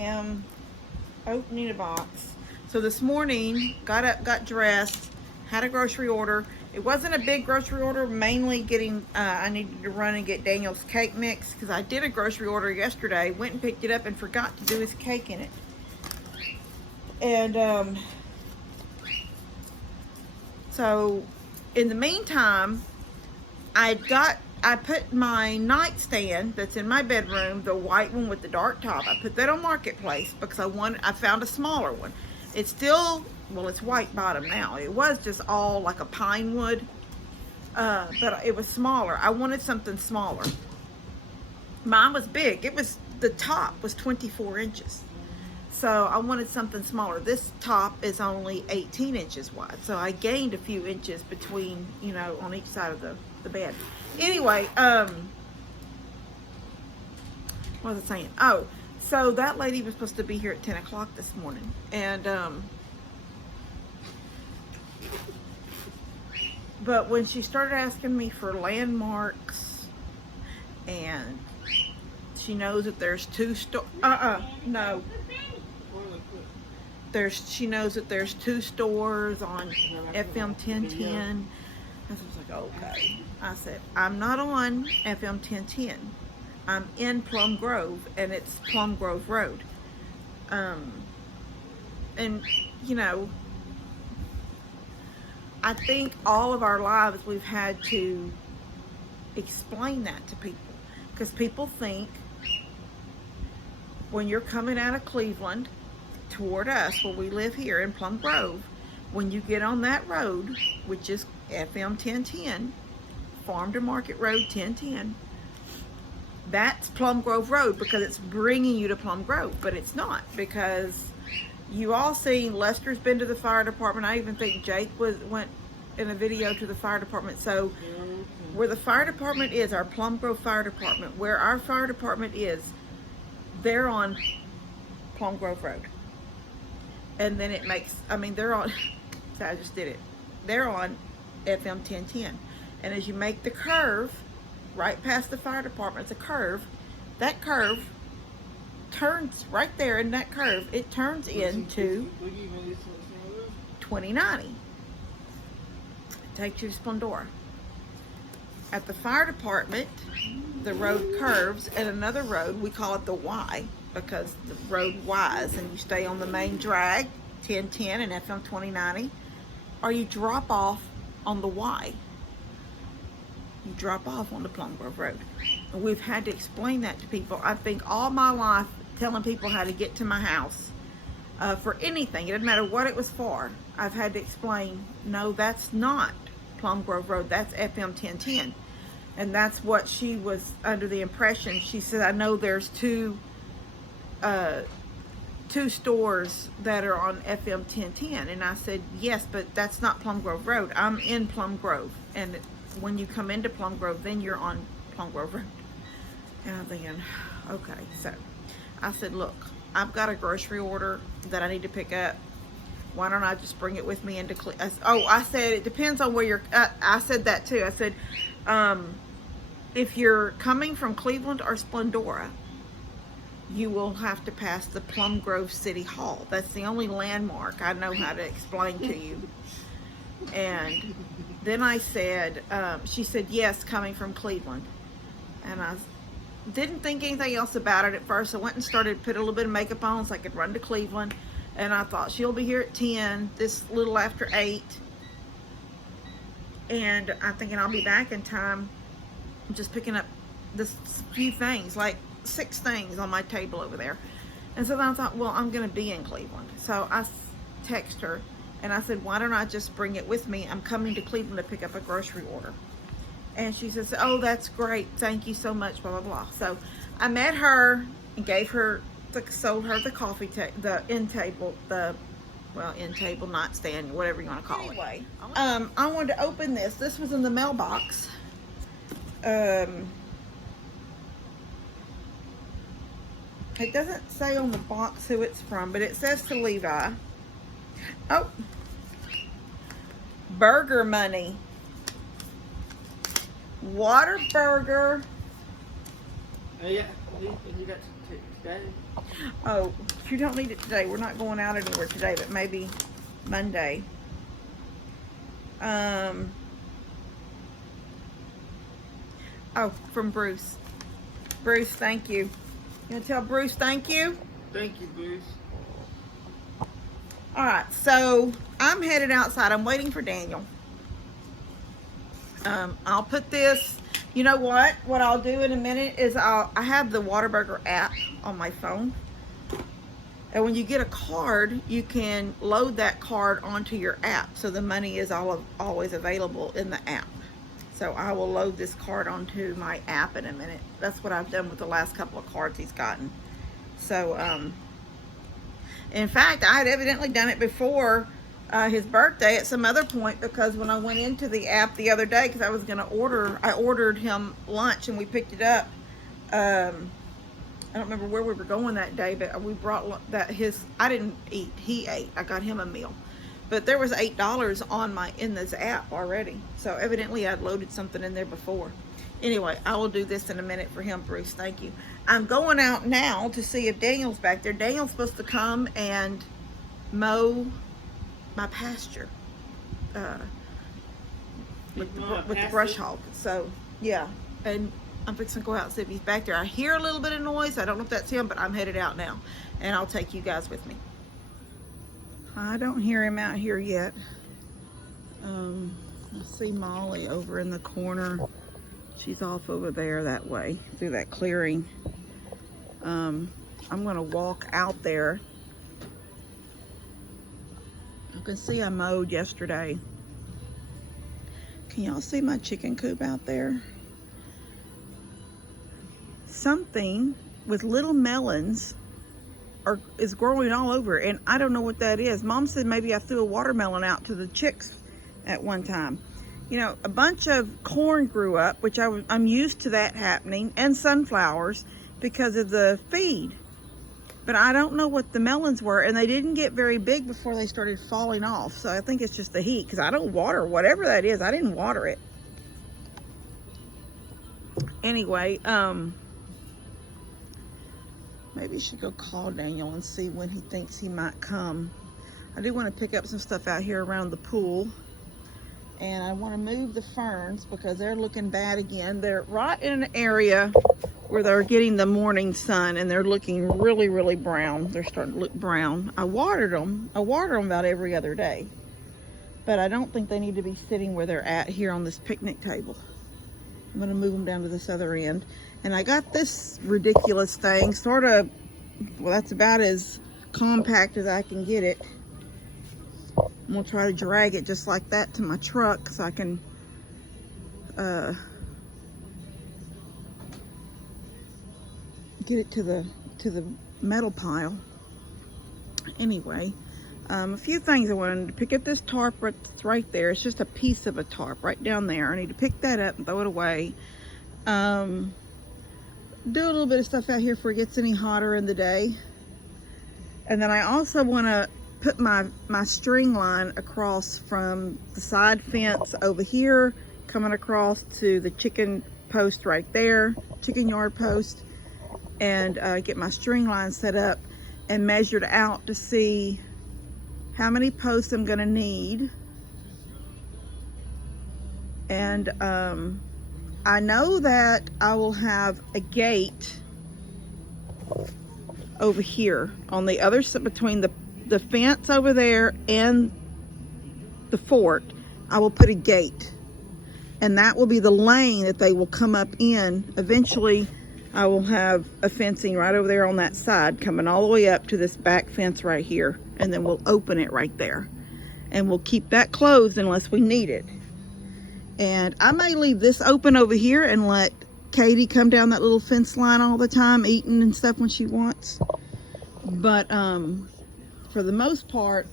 am opening a box. So this morning, got up, got dressed, had a grocery order. It wasn't a big grocery order, mainly getting, I needed to run and get Daniel's cake mix because I did a grocery order yesterday, went and picked it up and forgot to do his cake in it. And so in the meantime, I put my nightstand that's in my bedroom, the white one with the dark top, I put that on Marketplace because I found a smaller one. It's still, well, it's white bottom now. It was just all like a pine wood, but it was smaller. I wanted something smaller. Mine was big. The top was 24 inches. So I wanted something smaller. This top is only 18 inches wide. So I gained a few inches between, you know, on each side of the bed. Anyway, what was I saying? Oh, so that lady was supposed to be here at 10 o'clock this morning. And, but when she started asking me for landmarks, and she knows that there's two no. She knows that there's 2 stores on FM 1010. I was like, okay. I said, I'm not on FM 1010. I'm in Plum Grove, and it's Plum Grove Road. And, you know, I think all of our lives we've had to explain that to people. Because people think when you're coming out of Cleveland toward us, where we live here in Plum Grove, when you get on that road, which is FM 1010, Farm to Market Road 1010, that's Plum Grove Road because it's bringing you to Plum Grove, but it's not, because you all seen Lester's been to the fire department. I even think Jake went in a video to the fire department. So where the fire department is, our Plum Grove Fire Department, where our fire department is, they're on Plum Grove Road. And then it makes, I mean, they're on, so I just did it. They're on FM 1010. And as you make the curve, right past the fire department, it's a curve. That curve turns right there in that curve. It turns into 2090. It takes you to Splendora. At the fire department, the road curves at another road. We call it the Y because the road Ys, and you stay on the main drag, 1010 and FM 2090, or you drop off on the Y. You drop off on the Plum Grove Road. And we've had to explain that to people. I think all my life, telling people how to get to my house for anything, it doesn't matter what it was for, I've had to explain, no, that's not Plum Grove Road, that's FM 1010. And that's what she was under the impression. She said, I know there's two stores that are on FM 1010. And I said, yes, but that's not Plum Grove Road. I'm in Plum Grove. And when you come into Plum Grove, then you're on Plum Grove Road. And I'm thinking, okay. So I said, look, I've got a grocery order that I need to pick up. Why don't I just bring it with me into Cleveland? Oh, I said, it depends on where you're, I said that too. I said, if you're coming from Cleveland or Splendora, you will have to pass the Plum Grove City Hall. That's the only landmark I know how to explain to you. And then I said, she said, yes, coming from Cleveland. And I didn't think anything else about it at first. I went and started put a little bit of makeup on so I could run to Cleveland. And I thought she'll be here at 10, this little after 8. And I'm thinking I'll be back in time. I'm just picking up this few things, like 6 things on my table over there. And so then I thought, well, I'm going to be in Cleveland. So I texted her and I said, why don't I just bring it with me? I'm coming to Cleveland to pick up a grocery order. And she says, oh, that's great. Thank you so much, blah, blah, blah. So I met her and gave her, sold her the coffee, the end table nightstand, whatever you want to call it. Anyway, I wanted to open this. This was in the mailbox. It doesn't say on the box who it's from, but it says to Levi. Oh, burger money. Water burger. Yeah, you got today. Oh, you don't need it today. We're not going out anywhere today, but maybe Monday. Oh, from Bruce. Bruce, thank you. You gonna tell Bruce thank you? Thank you, Bruce. All right, so I'm headed outside. I'm waiting for Daniel. I'll put this, you know what I'll do in a minute is I have the Whataburger app on my phone. And when you get a card, you can load that card onto your app. So the money is always available in the app. So I will load this card onto my app in a minute. That's what I've done with the last couple of cards he's gotten. So, in fact, I had evidently done it before his birthday at some other point, because when I went into the app the other day, because I was going to I ordered him lunch and we picked it up. I don't remember where we were going that day, but we brought I didn't eat, he ate. I got him a meal. But there was $8 in this app already. So evidently I'd loaded something in there before. Anyway, I will do this in a minute for him, Bruce. Thank you. I'm going out now to see if Daniel's back there. Daniel's supposed to come and mow my pasture with the brush hog. So, yeah. And I'm fixing to go out and see if he's back there. I hear a little bit of noise. I don't know if that's him, but I'm headed out now. And I'll take you guys with me. I don't hear him out here yet. I see Molly over in the corner. She's off over there that way, through that clearing. I'm gonna walk out there. You can see I mowed yesterday. Can y'all see my chicken coop out there? Something with little melons is growing all over, and I don't know what that is. Mom said maybe I threw a watermelon out to the chicks at one time. You know, a bunch of corn grew up, which I'm used to that happening, and sunflowers because of the feed. But I don't know what the melons were, and they didn't get very big before they started falling off. So I think it's just the heat, because I don't water whatever that is. I didn't water it. Anyway, maybe you should go call Daniel and see when he thinks he might come. I do want to pick up some stuff out here around the pool. And I want to move the ferns because they're looking bad again. They're right in an area where they're getting the morning sun, and they're looking really, really brown. They're starting to look brown. I water them about every other day. But I don't think they need to be sitting where they're at here on this picnic table. I'm going to move them down to this other end. And I got this ridiculous thing, sort of, well, that's about as compact as I can get it. I'm going to try to drag it just like that to my truck so I can get it to the metal pile. Anyway, a few things I wanted to pick up. This tarp that's right there. It's just a piece of a tarp right down there. I need to pick that up and throw it away. Do a little bit of stuff out here before it gets any hotter in the day. And then I also want to put my string line across from the side fence over here, coming across to the chicken post right there, chicken yard post, and get my string line set up and measured out to see how many posts I'm gonna need. And I know that I will have a gate over here on the other side, between the fence over there and the fort. I will put a gate, and that will be the lane that they will come up in. Eventually I will have a fencing right over there on that side coming all the way up to this back fence right here, and then we'll open it right there, and we'll keep that closed unless we need it. And I may leave this open over here and let Katie come down that little fence line all the time, eating and stuff when she wants. But for the most part,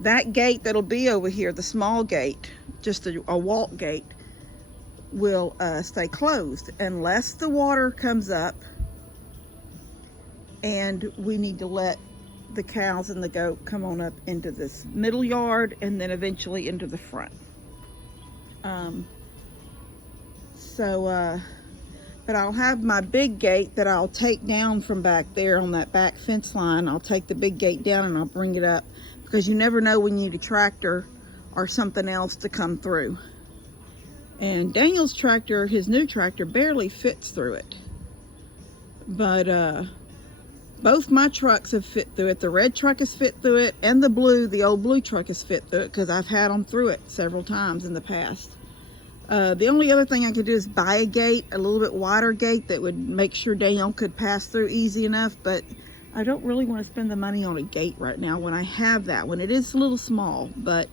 that gate that'll be over here, the small gate, just a walk gate, will stay closed unless the water comes up and we need to let the cows and the goat come on up into this middle yard and then eventually into the front. But I'll have my big gate that I'll take down from back there on that back fence line. I'll take the big gate down and I'll bring it up, because you never know when you need a tractor or something else to come through. And Daniel's tractor, his new tractor, barely fits through it. But both my trucks have fit through it. The red truck has fit through it, and the old blue truck has fit through it, because I've had them through it several times in the past. The only other thing I could do is buy a gate, a little bit wider gate that would make sure Daniel could pass through easy enough, but I don't really want to spend the money on a gate right now when I have that one. It is a little small, but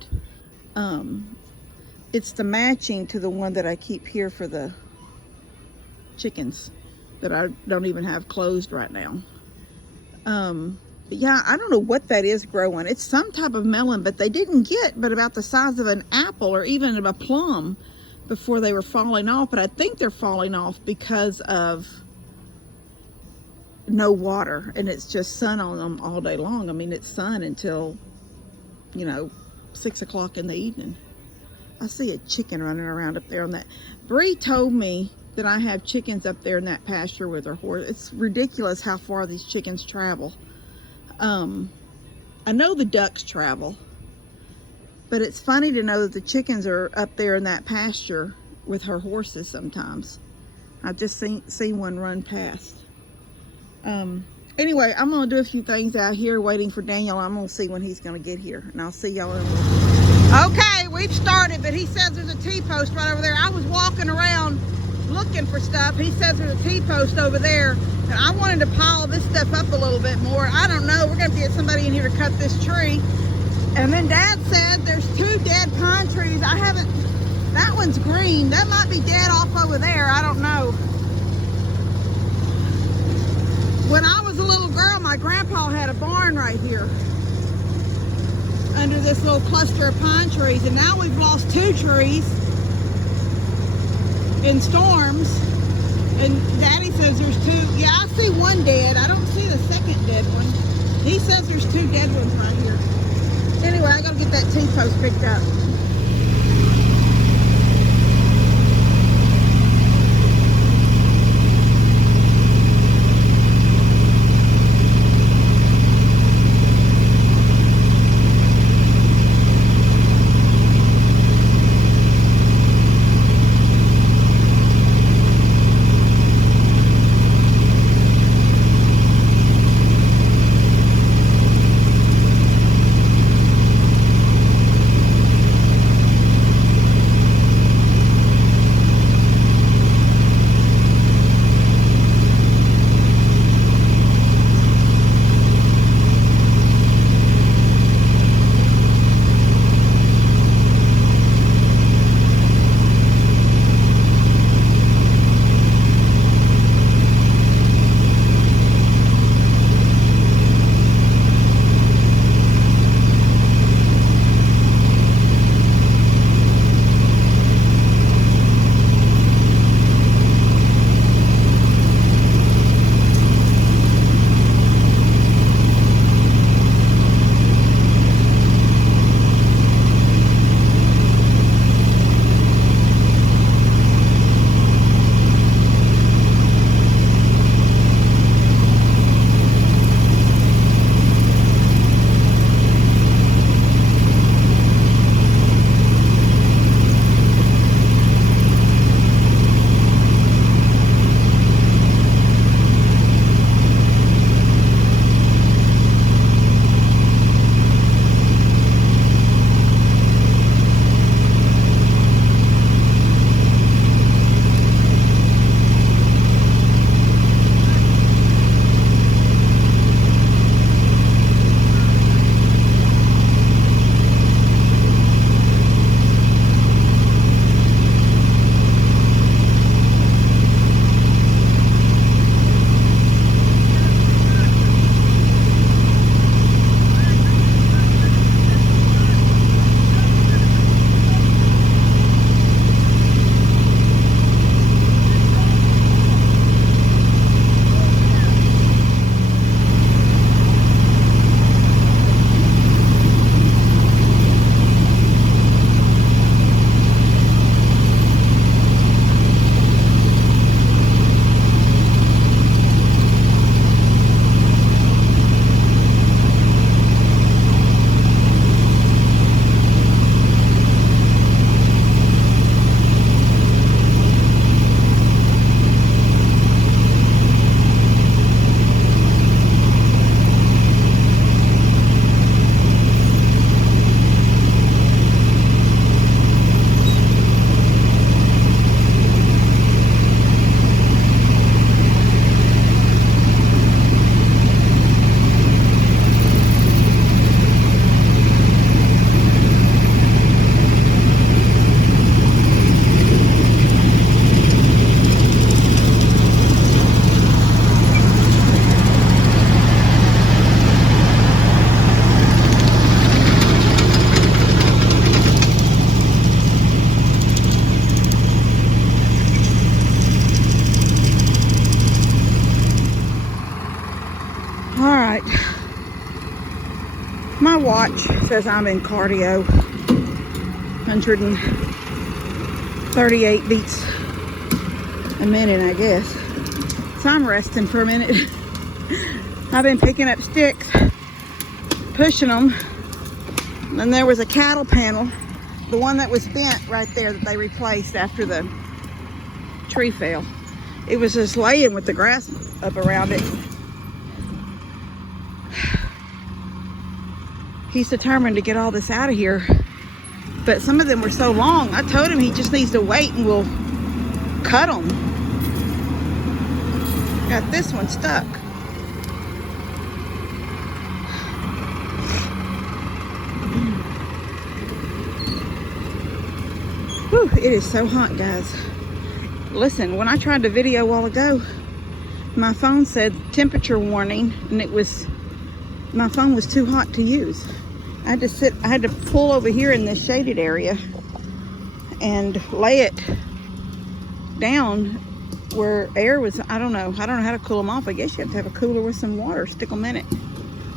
it's the matching to the one that I keep here for the chickens that I don't even have closed right now. But yeah, I don't know what that is growing. It's some type of melon, but they didn't get but about the size of an apple or even of a plum before they were falling off. But I think they're falling off because of no water, and it's just sun on them all day long. I mean, it's sun until, 6 o'clock in the evening. I see a chicken running around up there on that. Bree told me that I have chickens up there in that pasture with her horse. It's ridiculous how far these chickens travel. I know the ducks travel, but it's funny to know that the chickens are up there in that pasture with her horses sometimes. I've just seen one run past. Anyway, I'm going to do a few things out here waiting for Daniel. I'm going to see when he's going to get here, and I'll see y'all in a little bit. Okay, we've started, but he says there's a T-post right over there. I was walking around looking for stuff. He says there's a T-post over there, and I wanted to pile this stuff up a little bit more. I don't know. We're going to get somebody in here to cut this tree. And then Dad said there's 2 dead pine trees. That one's green. That might be dead off over there. I don't know. When I was a little girl, my grandpa had a barn right here under this little cluster of pine trees, and now we've lost 2 trees in storms. And Daddy says there's 2. Yeah, I see one dead. I don't see the second dead one. He says there's 2 dead ones right here. Anyway, I gotta get that T-post picked up. watch says I'm in cardio. 138 beats a minute, I guess. So I'm resting for a minute. I've been picking up sticks, pushing them. And there was a cattle panel, the one that was bent right there that they replaced after the tree fell. It was just laying with the grass up around it. He's determined to get all this out of here, but some of them were so long. I told him he just needs to wait and we'll cut them. Got this one stuck. Whew, it is so hot, guys. Listen, when I tried to video a while ago, my phone said temperature warning, and my phone was too hot to use. I had to pull over here in this shaded area and lay it down where air was. I don't know how to cool them off. I guess you have to have a cooler with some water, stick them in it.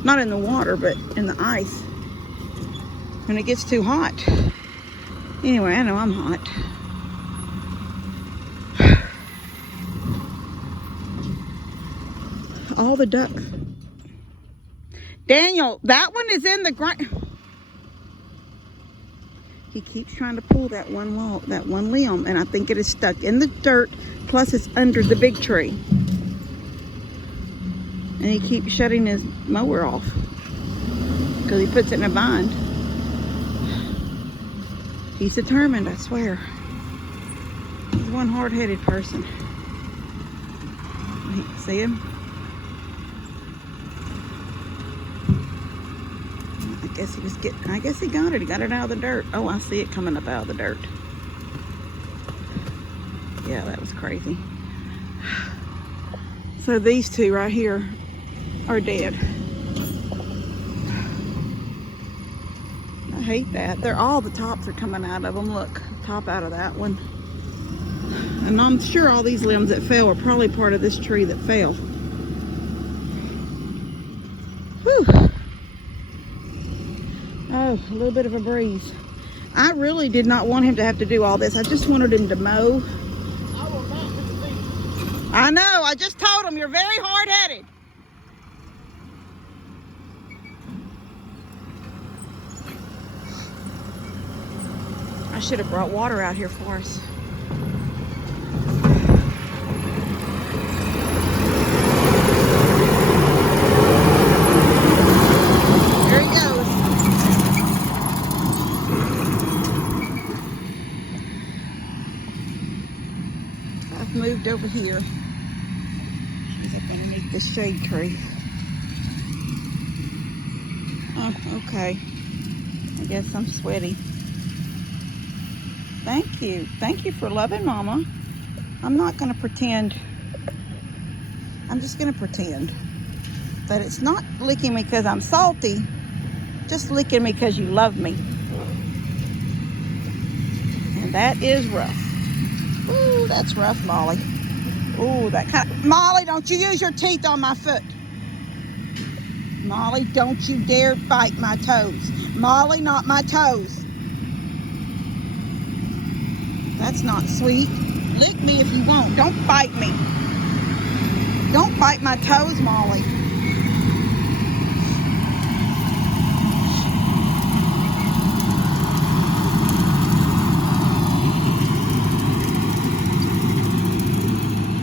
Not in the water, but in the ice when it gets too hot. Anyway, I know I'm hot. All the ducks. Daniel, that one is in the ground. He keeps trying to pull that one limb, and I think it is stuck in the dirt, plus it's under the big tree. And he keeps shutting his mower off because he puts it in a bind. He's determined, I swear. He's one hard-headed person. See him? I guess he got it. He got it out of the dirt. Oh, I see it coming up out of the dirt. Yeah, that was crazy. So these two right here are dead. I hate that. All the tops are coming out of them. Look, top out of that one. And I'm sure all these limbs that fell are probably part of this tree that fell. Whew. Oh, a little bit of a breeze. I really did not want him to have to do all this. I just wanted him to mow. I know, I just told him you're very hard-headed. I should have brought water out here for us. There he goes. I've moved over here. He's up underneath this shade tree. Oh, okay. I guess I'm sweaty. Thank you. Thank you for loving Mama. I'm not going to pretend. I'm just going to pretend that it's not licking me because I'm salty. Just licking me because you love me. And that is rough. Ooh, that's rough, Molly. Ooh, that kind of... Molly, don't you use your teeth on my foot. Molly, don't you dare bite my toes. Molly, not my toes. That's not sweet. Lick me if you want. Don't bite me. Don't bite my toes, Molly.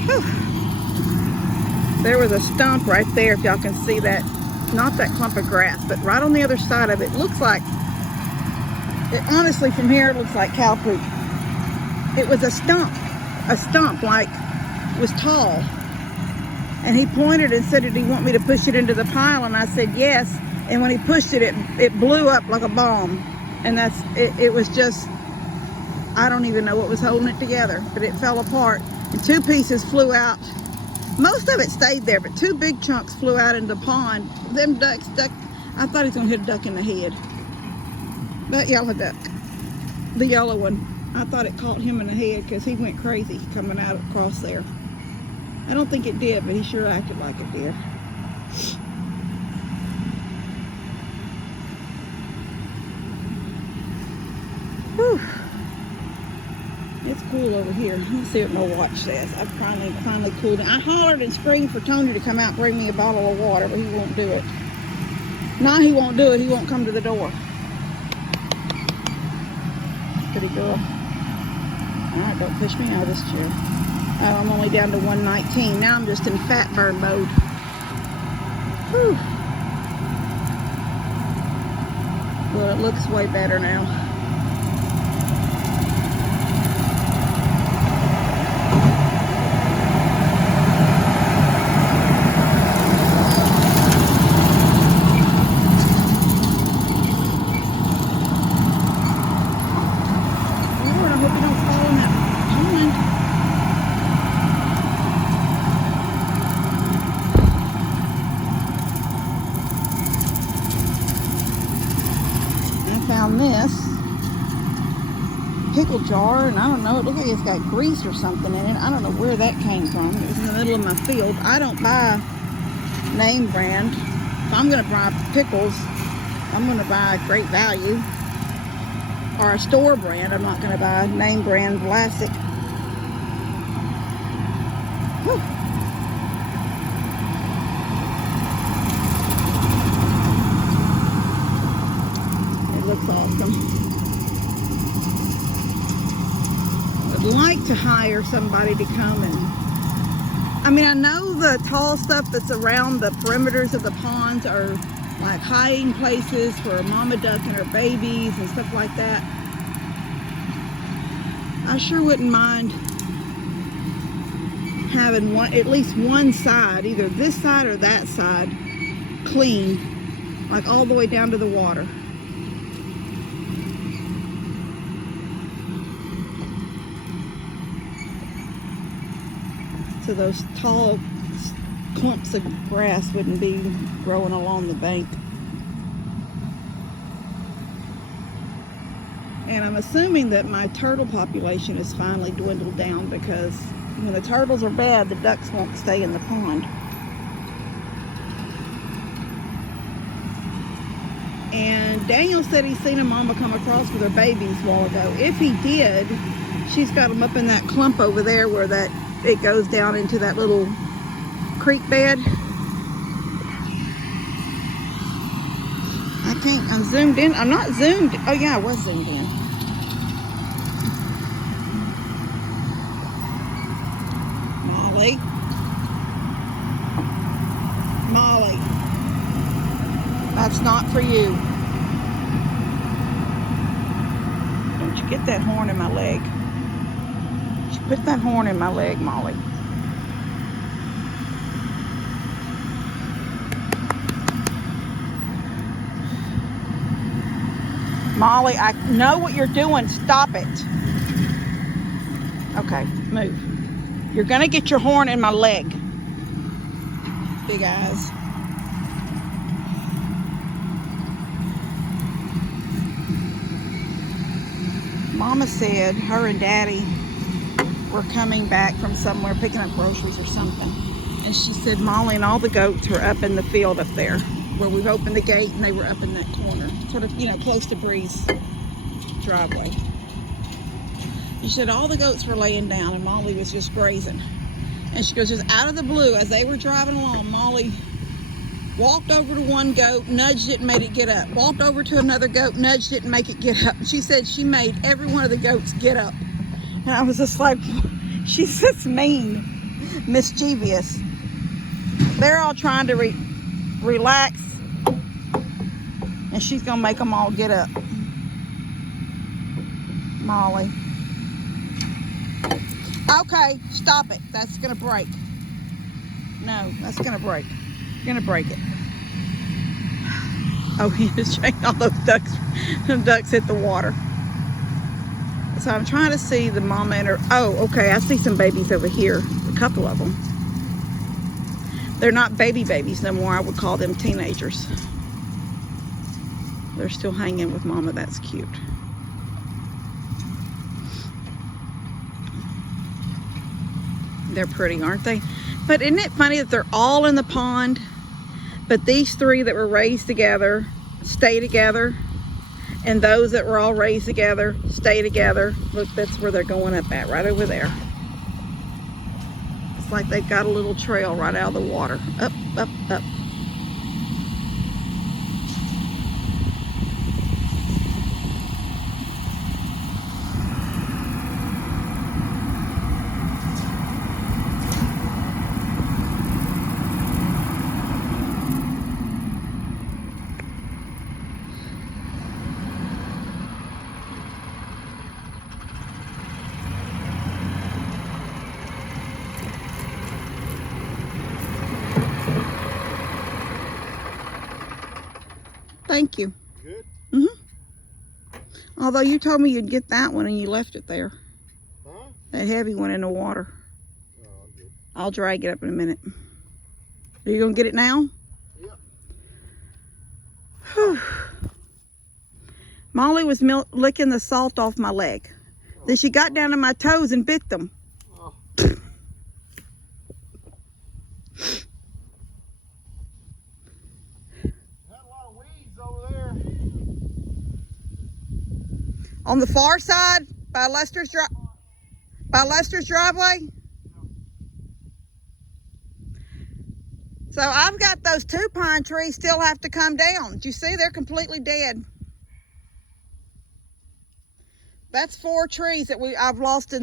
Whew. There was a stump right there, if y'all can see that. Not that clump of grass, but right on the other side of it. Looks like, honestly, from here, it looks like cow poop. It was a stump like was tall. And he pointed and said, did he want me to push it into the pile? And I said, yes. And when he pushed it, it blew up like a bomb. And it was just, I don't even know what was holding it together, but it fell apart. And two pieces flew out. Most of it stayed there, but two big chunks flew out into the pond. Them ducks stuck. I thought he was gonna hit a duck in the head. That yellow duck, the yellow one. I thought it caught him in the head because he went crazy coming out across there. I don't think it did, but he sure acted like it did. cool over here. Let's see what my watch says. I finally cooled it. I hollered and screamed for Tony to come out and bring me a bottle of water, but he won't do it. No, he won't do it. He won't come to the door. Pretty girl. Alright, don't push me out of this chair. Oh, I'm only down to 119. Now I'm just in fat burn mode. Whew. Well, it looks way better now. Found this pickle jar, and I don't know, it looks like it's got grease or something in it. I don't know where that came from. It was in the middle of my field. I don't buy name brand. If I'm gonna buy pickles, I'm gonna buy Great Value or a store brand. I'm not gonna buy name brand plastic. Whew. Looks awesome. I'd like to hire somebody to come and, I mean, I know the tall stuff that's around the perimeters of the ponds are like hiding places for mama duck and her babies and stuff like that. I sure wouldn't mind having at least one side, either this side or that side, clean, like all the way down to the water. So those tall clumps of grass wouldn't be growing along the bank. And I'm assuming that my turtle population has finally dwindled down, because when the turtles are bad, the ducks won't stay in the pond. And Daniel said he's seen a mama come across with her babies a while ago. If he did, she's got them up in that clump over there where it goes down into that little creek bed. I think I'm zoomed in. I'm not zoomed. Oh yeah, I was zoomed in. Molly. Molly. That's not for you. Don't you get that horn in my leg. Put that horn in my leg, Molly. Molly, I know what you're doing. Stop it. Okay, move. You're gonna get your horn in my leg. Big eyes. Mama said her and Daddy were coming back from somewhere picking up groceries or something, and she said Molly and all the goats were up in the field up there where we've opened the gate, and they were up in that corner, sort of, you know, close to Bree's driveway. She said all the goats were laying down and Molly was just grazing. And she goes, just out of the blue, as they were driving along, Molly walked over to one goat, nudged it and made it get up, walked over to another goat, nudged it and make it get up. She said she made every one of the goats get up. And I was just like, she's just mean, mischievous. They're all trying to relax, and she's gonna make them all get up. Molly. Okay, stop it. That's gonna break. No, that's gonna break. You're gonna break it. Oh, he is checking all those ducks. Them ducks hit the water. So I'm trying to see the mama and her. Oh, okay, I see some babies over here. A couple of them. They're not babies no more. I would call them teenagers. They're still hanging with mama. That's cute. They're pretty, aren't they? But isn't it funny that they're all in the pond, but these three that were raised together stay together, And those that were all raised together stay together. Look, that's where they're going up at, right over there. It's like they've got a little trail right out of the water. Up, up, up. Thank you. Good? Although you told me you'd get that one and you left it there. Huh? That heavy one in the water. Oh, I'm good. I'll drag it up in a minute. Are you going to get it now? Yep. Whew. Molly was licking the salt off my leg. Then she got down to my toes and bit them. Oh. On the far side by Lester's driveway. So I've got those 2 pine trees still have to come down. Do you see they're completely dead? That's 4 trees that I've lost in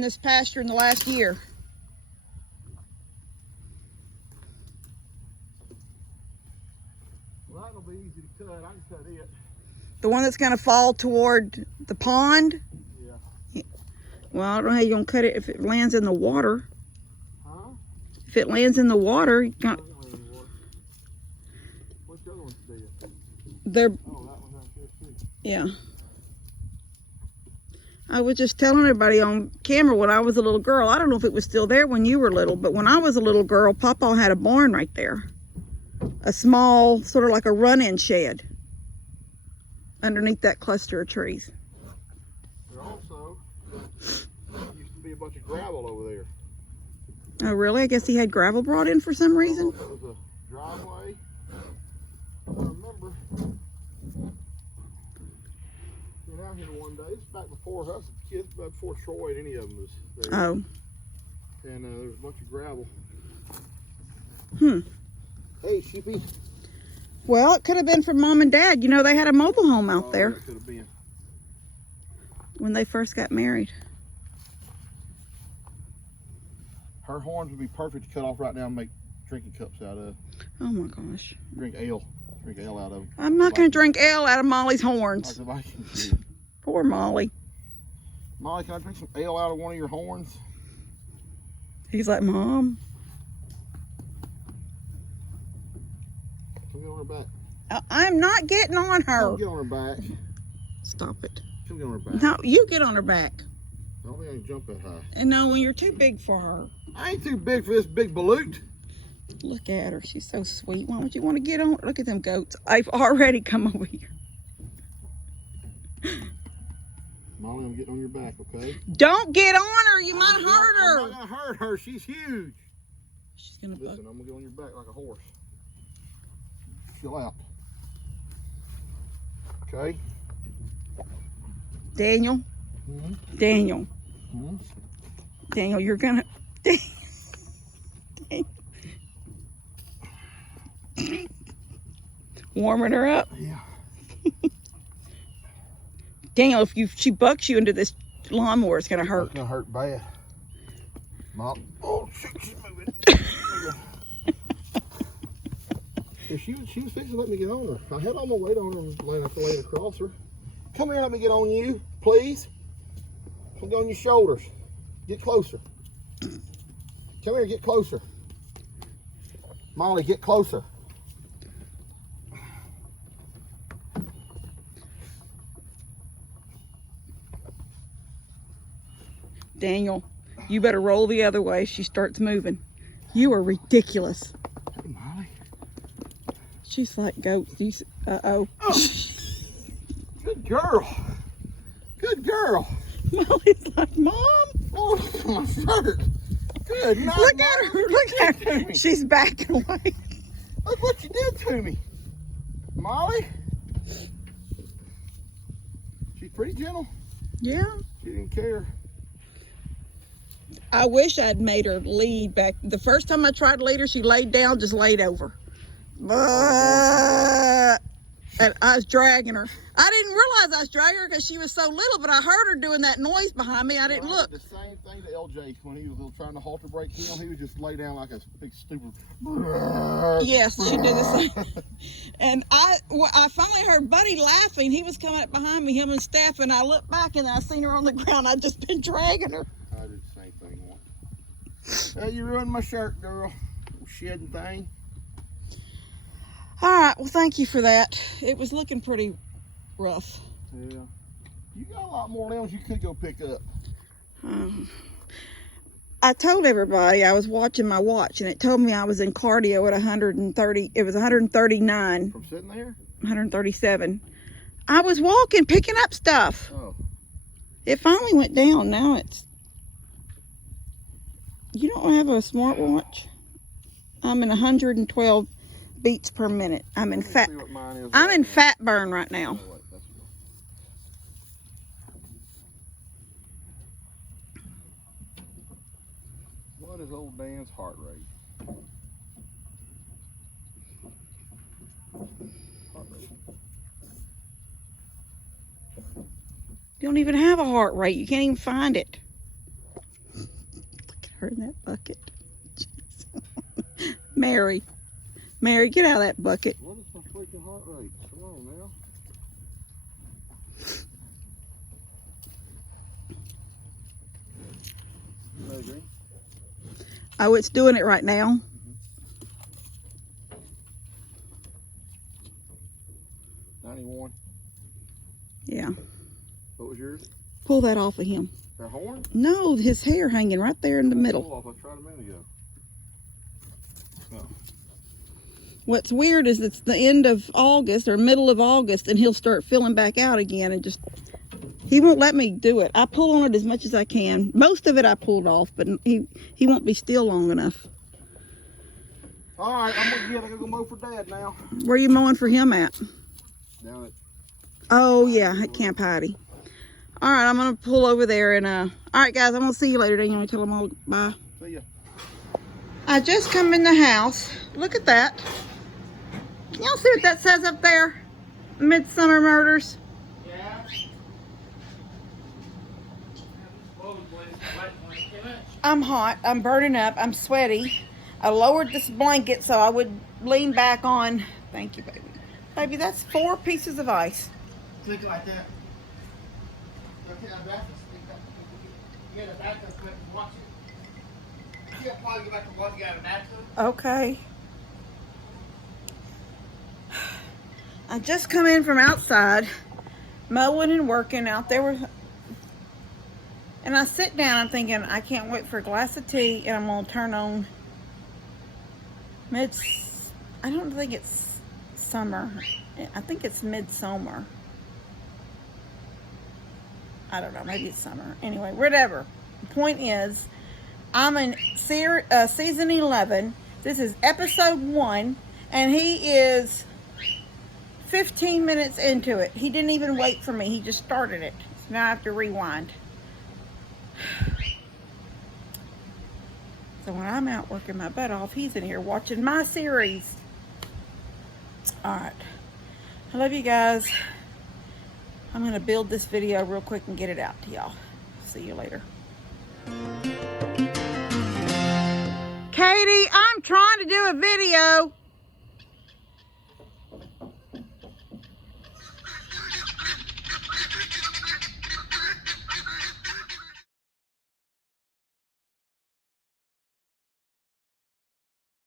this pasture in the last year. Well, that'll be easy to cut. I can cut it. The one that's going to fall toward the pond? Yeah. Well, I don't know how you're going to cut it if it lands in the water. Huh? If it lands in the water, you can't. What's the other one dead? They're, Oh, that one's out there too. yeah. I was just telling everybody on camera when I was a little girl. I don't know if it was still there when you were little, but when I was a little girl, Papa had a barn right there. A small, sort of like a run-in shed underneath that cluster of trees. There also used to be a bunch of gravel over there. Oh, really? I guess he had gravel brought in for some reason. It was a driveway. I remember being out here one day. It's back before us, kids, back before Troy and any of them was there. Oh. And there was a bunch of gravel. Hmm. Hey, sheepy. Well, it could have been from Mom and Dad. You know, they had a mobile home out there That could have been. when they first got married. Her horns would be perfect to cut off right now and make drinking cups out of. Oh my gosh. Drink ale. Drink ale out of them. I'm not going to drink ale out of Molly's horns. Like the Vikings did. Poor Molly. Molly, can I drink some ale out of one of your horns? He's like, Mom. Come get on her back. I'm not getting on her. Come get on her back. Stop it. Come get on her back. No, you get on her back. I don't think I can jump that high. And no, when you're too big for her. I ain't too big for this big balut. Look at her. She's so sweet. Why would you want to get on? Look at them goats. I've already come over here. Molly, I'm getting on your back, okay? Don't get on her. You might hurt her. I'm not going to hurt her. She's huge. She's going to Listen, I'm going to get on your back like a horse. Chill out. Okay? Daniel. Mm-hmm. Daniel. Mm-hmm. Daniel, you're going to... Warming her up. Yeah. Daniel, if she bucks you into this lawnmower, it's going to hurt. It's going to hurt bad. Mom. Oh, shoot, she's moving. Yeah, she was fixing to let me get on her. I had all my weight on her and laying it across her. Come here, let me get on you, please. Come on your shoulders. Get closer. Come here, get closer. Molly, get closer. Daniel, you better roll the other way if she starts moving. You are ridiculous. Hey, Molly. She's like goats. Uh-oh. Oh. Good girl. Good girl. Molly's like, Mom. Oh, my shirt. Good night, Look at her. Look at her. She's backing away. Look what you did to me. Molly. pretty gentle. Yeah. She didn't care. I wish I'd made her lead back. The first time I tried to lead her, she laid down, just laid over. But and I was dragging her. I didn't realize I was dragging her because she was so little, but I heard her doing that noise behind me. I didn't look. I did the same thing to LJ when he was trying to halter brake him. He would just lay down like a big stupid. Yes, she did the same. And I finally heard Buddy laughing. He was coming up behind me, him and Steph, and I looked back and I seen her on the ground. I'd just been dragging her. I did the same thing once. You ruined my shirt, girl. Shedding thing. All right, well, thank you for that. It was looking pretty rough. Yeah. You got a lot more limbs you could go pick up. I told everybody I was watching my watch, and it told me I was in cardio at 130. It was 139. From sitting there? 137. I was walking, picking up stuff. Oh. It finally went down. Now it's... You don't have a smartwatch? I'm in 112 beats per minute. I'm in fat. I'm in fat burn right now. What is old Dan's heart rate? You don't even have a heart rate. You can't even find it. Look at her in that bucket. Mary, get out of that bucket. What is my freaking heart rate? Come on now. Maybe. Oh, it's doing it right now. 91. Yeah. What was yours? Pull that off of him. Her horn? No, his hair hanging right there in the middle. Pull off. I tried a minute ago. Oh. What's weird is it's the end of August or middle of August, and he'll start filling back out again, and just he won't let me do it. I pull on it as much as I can. Most of it I pulled off, but he won't be still long enough. All right, I'm gonna get. I gotta go mow for Dad now. Where are you mowing for him at? Down at. Oh yeah, at Camp Heidi. All right, I'm gonna pull over there, and all right, guys, I'm gonna see you later. Then you want to tell them all bye. See ya. I just come in the house. Look at that. Can y'all see what that says up there? Midsummer Murders. Yeah. I'm hot. I'm burning up. I'm sweaty. I lowered this blanket so I would lean back on. Thank you, baby. Baby, that's 4 pieces of ice. Click like that. Okay, I'm back. You got a back up and watch it. You gotta probably go back to watch. You got a back up. Okay. I just come in from outside, mowing and working out there. And I sit down, I'm thinking, I can't wait for a glass of tea, and I'm going to turn on I don't think it's summer. I think it's midsummer. I don't know, maybe it's summer. Anyway, whatever. The point is, I'm in season 11. This is episode 1, and he is 15 minutes into it. He didn't even wait for me. He just started it. So now I have to rewind. So when I'm out working my butt off, he's in here watching my series. Alright. I love you guys. I'm going to build this video real quick and get it out to y'all. See you later. Katie, I'm trying to do a video.